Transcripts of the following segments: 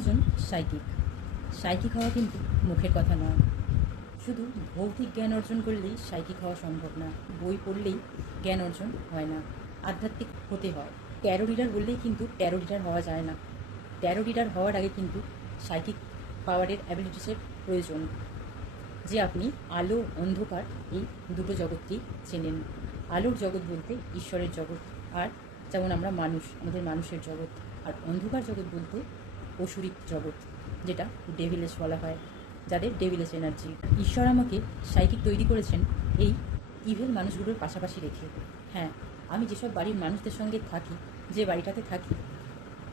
একজন psychic. Psychic হওয়া কিন্তু মুখের কথা নয়। শুধু ভৌতিক জ্ঞান অর্জন করলেই সাইকিক হওয়া সম্ভব না। বই পড়লেই জ্ঞান অর্জন হয় না, আধ্যাত্মিক হতে হয়। ট্যারো রিডার বললেই কিন্তু ট্যারো রিডার হওয়া যায় না। ট্যারো রিডার হওয়ার আগে কিন্তু সাইকিক পাওয়ারের অ্যাবিলিটিসের প্রয়োজন, যে আপনি আলো অন্ধকার এই দুটো জগৎকেই চেনেন। আলোর জগৎ বলতে ঈশ্বরের জগৎ, আর যেমন আমরা মানুষ, আমাদের মানুষের জগৎ। আর অন্ধকার জগৎ বলতে অসুরিক জগৎ, যেটা ডেভিলেস বলা হয়, যাদের ডেভিলেস এনার্জি। ঈশ্বর আমাকে সাইকিক তৈরি করেছেন এই ইভেল মানুষগুলোর পাশাপাশি রেখে। হ্যাঁ, আমি যেসব বাড়ির মানুষদের সঙ্গে থাকি, যে বাড়িটাতে থাকি,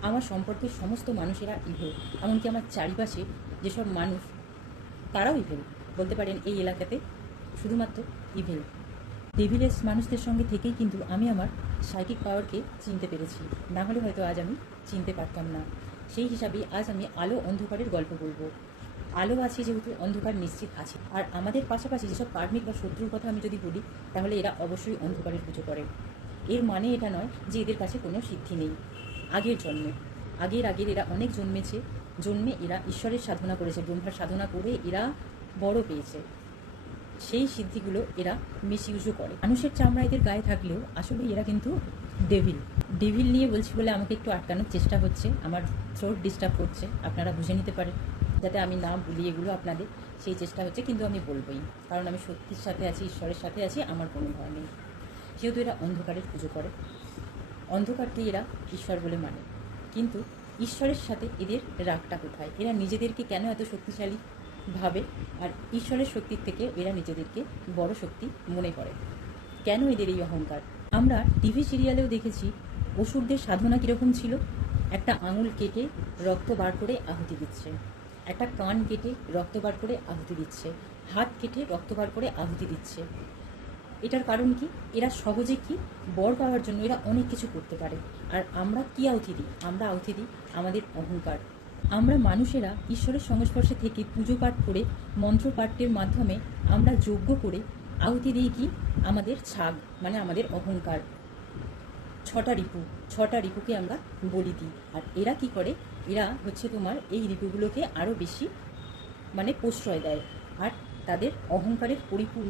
আমার সম্পর্কের সমস্ত মানুষেরা ইভেল। এমনকি আমার চারিপাশে যেসব মানুষ, তারাও ইভেল। বলতে পারেন এই এলাকাতে শুধুমাত্র ইভেল। ডেভিলেস মানুষদের সঙ্গে থেকেই কিন্তু আমি আমার সাইকিক পাওয়ারকে চিনতে পেরেছি। না হলে হয়তো আজ আমি চিনতে পারতাম না। সেই হিসাবে আজ আমি আলো অন্ধকারের গল্প বলবো। আলো আছে যেহেতু অন্ধকার নিশ্চিত আছে। আর আমাদের পাশাপাশি যেসব কার্মিক বা শত্রুর কথা আমি যদি বলি, তাহলে এরা অবশ্যই অন্ধকারের পুজো করে। এর মানে এটা নয় যে এদের কাছে কোনো সিদ্ধি নেই। আগের জন্মে আগের এরা অনেক জন্মে এরা ঈশ্বরের সাধনা করেছে, ব্রহ্মার সাধনা করে এরা বড় পেয়েছে। সেই সিদ্ধিগুলো এরা মিসইউজও করে। মানুষের চামড়া এদের গায়ে থাকলেও আসলে এরা কিন্তু ডেভিল নিয়ে বলছি বলে আমাকে একটু আটকানোর চেষ্টা হচ্ছে। আমার থ্রোট ডিস্টার্ব করছে, আপনারা বুঝে নিতে পারেন, যাতে আমি না বলি এগুলো আপনাদের, সেই চেষ্টা হচ্ছে। কিন্তু আমি বলবোই, কারণ আমি সত্যির সাথে আছি, ঈশ্বরের সাথে আছি, আমার কোনো ভয় নেই। যেহেতু এরা অন্ধকারের পুজো করে, অন্ধকারকে এরা ঈশ্বর বলে মানে। কিন্তু ঈশ্বরের সাথে এদের রাগটা কোথায়? এরা নিজেদেরকে কেন এত শক্তিশালী ভাবে, আর ঈশ্বরের শক্তির থেকে এরা নিজেদেরকে বড় শক্তি মনে করে? কেন এদের এই অহংকার? আমরা টিভি সিরিয়ালেও দেখেছি অসুরদের সাধনা কীরকম ছিল। একটা আঙুল কেটে রক্ত বার করে আহুতি দিচ্ছে, একটা কান কেটে রক্ত বার করে আহুতি দিচ্ছে, হাত কেটে রক্ত বার করে আহুতি দিচ্ছে। এটার কারণ কি? এরা সহজে কি বর পাওয়ার জন্য এরা অনেক কিছু করতে পারে। আর আমরা কি আহুতি দিই? আমরা আহুতি দিই আমাদের অহংকার। আমরা মানুষেরা ঈশ্বরের সংস্পর্শে থেকে পুজো পাঠ করে, মন্ত্রপাঠের মাধ্যমে আমরা যজ্ঞ করে আহুতি দিই কি? আমাদের ছাগ, মানে আমাদের অহংকার। ছটা রিপুকে আমরা বলি দিই। আর এরা কি করে? এরা হচ্ছে তোমার এই রিপুগুলোকে আরও বেশি মানে প্রশ্রয় দেয়। আর তাদের অহংকারের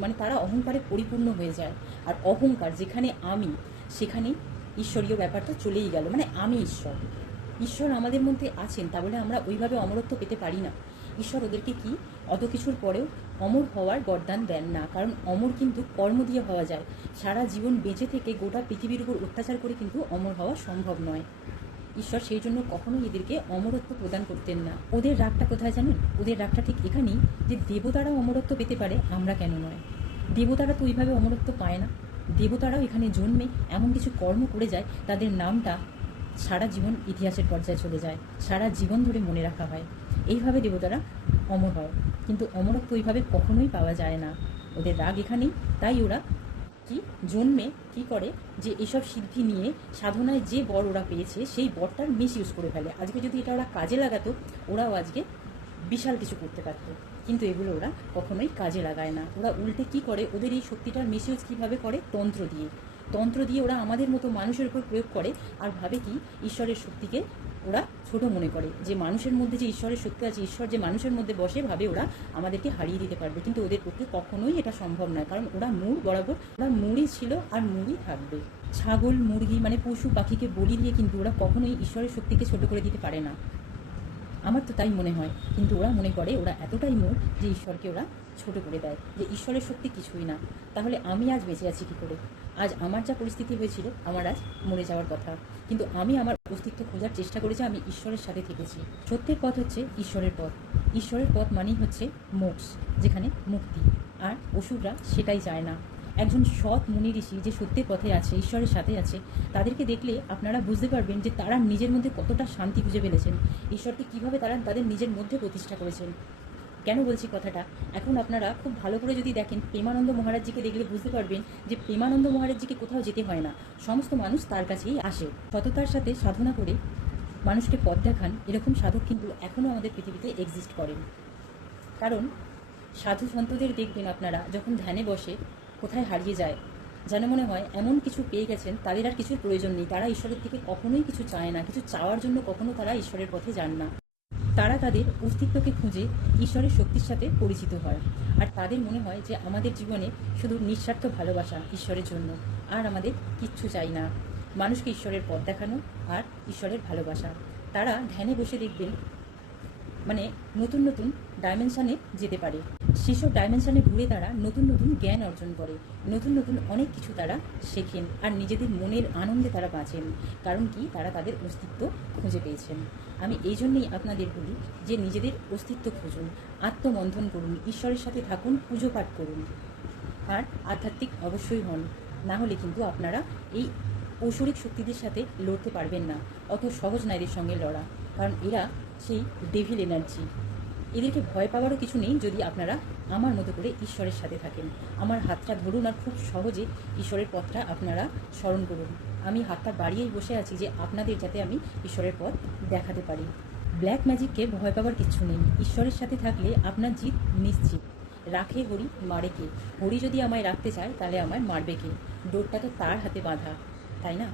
মানে তারা অহংকারে পরিপূর্ণ হয়ে যায়। আর অহংকার যেখানে আমি, সেখানেই ঈশ্বরীয় ব্যাপারটা চলেই গেল। মানে আমি ঈশ্বর আমাদের মধ্যে আছেন, তা বলে আমরা ওইভাবে অমরত্ব পেতে পারি না। ঈশ্বর ওদেরকে কি অত কিছুর পরেও অমর হওয়ার বরদান দেন না, কারণ অমর কিন্তু কর্ম দিয়ে হওয়া যায়। সারা জীবন বেঁচে থেকে গোটা পৃথিবীর উপর অত্যাচার করে কিন্তু অমর হওয়া সম্ভব নয়। ঈশ্বর সেই জন্য কখনোই এদেরকে অমরত্ব প্রদান করতেন না। ওদের রাগটা কোথায় জানেন? ওদের রাগটা ঠিক এখানেই, যে দেবতারা অমরত্ব পেতে পারে, আমরা কেন নয়? দেবতারা তো ওইভাবে অমরত্ব পায় না। দেবতারাও এখানে জন্মে এমন কিছু কর্ম করে যায়, তাদের নামটা সারা জীবন ইতিহাসের পর্যায়ে চলে যায়, সারা জীবন ধরে মনে রাখা হয়। এইভাবে দেবতারা অমর হয়। কিন্তু অমরত্ব ওইভাবে কখনোই পাওয়া যায় না। ওদের রাগ এখানেই। তাই ওরা কি জন্মে কি করে, যে এসব সিদ্ধি নিয়ে সাধনায় যে বর ওরা পেয়েছে, সেই বরটার মিসইউজ করে ফেলে। আজকে যদি এটা ওরা কাজে লাগাতো, ওরাও আজকে বিশাল কিছু করতে পারতো। কিন্তু এগুলো ওরা কখনোই কাজে লাগায় না। ওরা উল্টে কি করে, ওদের এই শক্তিটার মিসইউজ কীভাবে করে? তন্ত্র দিয়ে ওরা আমাদের মতো মানুষের উপর প্রয়োগ করে। আর ভাবে কি ঈশ্বরের শক্তিকে ওরা ছোট মনে করে, যে মানুষের মধ্যে যে ঈশ্বরের শক্তি আছে, ঈশ্বর যে মানুষের মধ্যে বসে, ভাবে ওরা আমাদেরকে হারিয়ে দিতে পারবে। কিন্তু ওদের পক্ষে কখনোই এটা সম্ভব নয়, কারণ ওরা মূল বরাবর, ওরা মুড়ি ছিল আর মুড়ি থাকবে। ছাগল, মুরগি মানে পশু পাখিকে বলি দিয়ে কিন্তু ওরা কখনোই ঈশ্বরের শক্তিকে ছোট করে দিতে পারে না। আমার তো তাই মনে হয়। কিন্তু ওরা মনে করে ওরা এতটাই মূল যে ঈশ্বরকে ওরা ছোট করে দেয়, যে ঈশ্বরের শক্তি কিছুই না। তাহলে আমি আজ বেঁচে আছি কী করে? আজ আমার যা পরিস্থিতি হয়েছিল, আমার আজ মরে যাওয়ার কথা। কিন্তু আমি আমার অস্তিত্ব খোঁজার চেষ্টা করেছি, আমি ঈশ্বরের সাথে থেকেছি। সত্যের পথ হচ্ছে ঈশ্বরের পথ। ঈশ্বরের পথ মানেই হচ্ছে মোক্ষ, যেখানে মুক্তি। আর অসুররা সেটাই চায় না। একজন সৎ মুনি ঋষি যে সত্যের পথে আছে, ঈশ্বরের সাথে আছে, তাদেরকে দেখলে আপনারা বুঝতে পারবেন যে তারা নিজের মধ্যে কতটা শান্তি খুঁজে পেয়েছেন, ঈশ্বরকে কীভাবে তারা তাদের নিজের মধ্যে প্রতিষ্ঠা করেছেন। কেন বলছি কথাটা? এখন আপনারা খুব ভালো করে যদি দেখেন, প্রেমানন্দ মহারাজজিকে দেখলে বুঝতে পারবেন যে প্রেমানন্দ মহারাজজিকে কোথাও যেতে হয় না, সমস্ত মানুষ তার কাছেই আসে। সততার সাথে সাধনা করে মানুষকে পথ দেখান, এরকম সাধক কিন্তু এখনও আমাদের পৃথিবীতে এক্সিস্ট করেন। কারণ সাধু সন্তদের দেখবেন আপনারা যখন ধ্যানে বসে, কোথায় হারিয়ে যায়, যেন মনে হয় এমন কিছু পেয়ে গেছেন, তাদের আর কিছুর প্রয়োজন নেই। তারা ঈশ্বরের থেকে কখনোই কিছু চায় না, কিছু চাওয়ার জন্য কখনো তারা ঈশ্বরের পথে যান না। তারা তাদের অস্তিত্বকে খুঁজে ঈশ্বরের শক্তির সাথে পরিচিত হয়। আর তাদের মনে হয় যে আমাদের জীবনে শুধু নিঃস্বার্থ ভালোবাসা ঈশ্বরের জন্য, আর আমাদের কিচ্ছু চাই না। মানুষকে ঈশ্বরের পথ দেখানো আর ঈশ্বরের ভালোবাসা। তারা ধ্যানে বসে দেখবেন মানে নতুন নতুন ডাইমেনশানে যেতে পারে। সেসব ডাইমেনশানে ঘুরে তারা নতুন নতুন জ্ঞান অর্জন করে, নতুন নতুন অনেক কিছু তারা শেখেন, আর নিজেদের মনের আনন্দে তারা বাঁচেন। কারণ কি, তারা তাদের অস্তিত্ব খুঁজে পেয়েছেন। আমি এই জন্যই আপনাদের বলি যে নিজেদের অস্তিত্ব খুঁজুন, আত্মমন্থন করুন, ঈশ্বরের সাথে থাকুন, পুজো পাঠ করুন, আর আধ্যাত্মিক অবশ্যই হন। না হলে কিন্তু আপনারা এই ঐশ্বরিক শক্তিদের সাথে লড়তে পারবেন না। অত সহজ না এদের সঙ্গে লড়া, কারণ এরা সেই ডেভিল এনার্জি। এদেরকে ভয় পাওয়ারও কিছু নেই যদি আপনারা আমার মতো করে ঈশ্বরের সাথে থাকেন। আমার হাতটা ধরুন আর খুব সহজে ঈশ্বরের পথটা আপনারা স্মরণ করুন। আমি হাতটা বাড়িয়েই বসে আছি যে আপনাদের যাতে আমি ঈশ্বরের পথ দেখাতে পারি। ব্ল্যাক ম্যাজিককে ভয় পাওয়ার কিছু নেই। ঈশ্বরের সাথে থাকলে আপনার জিত নিশ্চিত। রাখে হরি, মারে কে? হরি যদি আমায় রাখতে চায় তাহলে আমায় মারবে কে? ডোরটা তো তার হাতে বাঁধা, তাই না?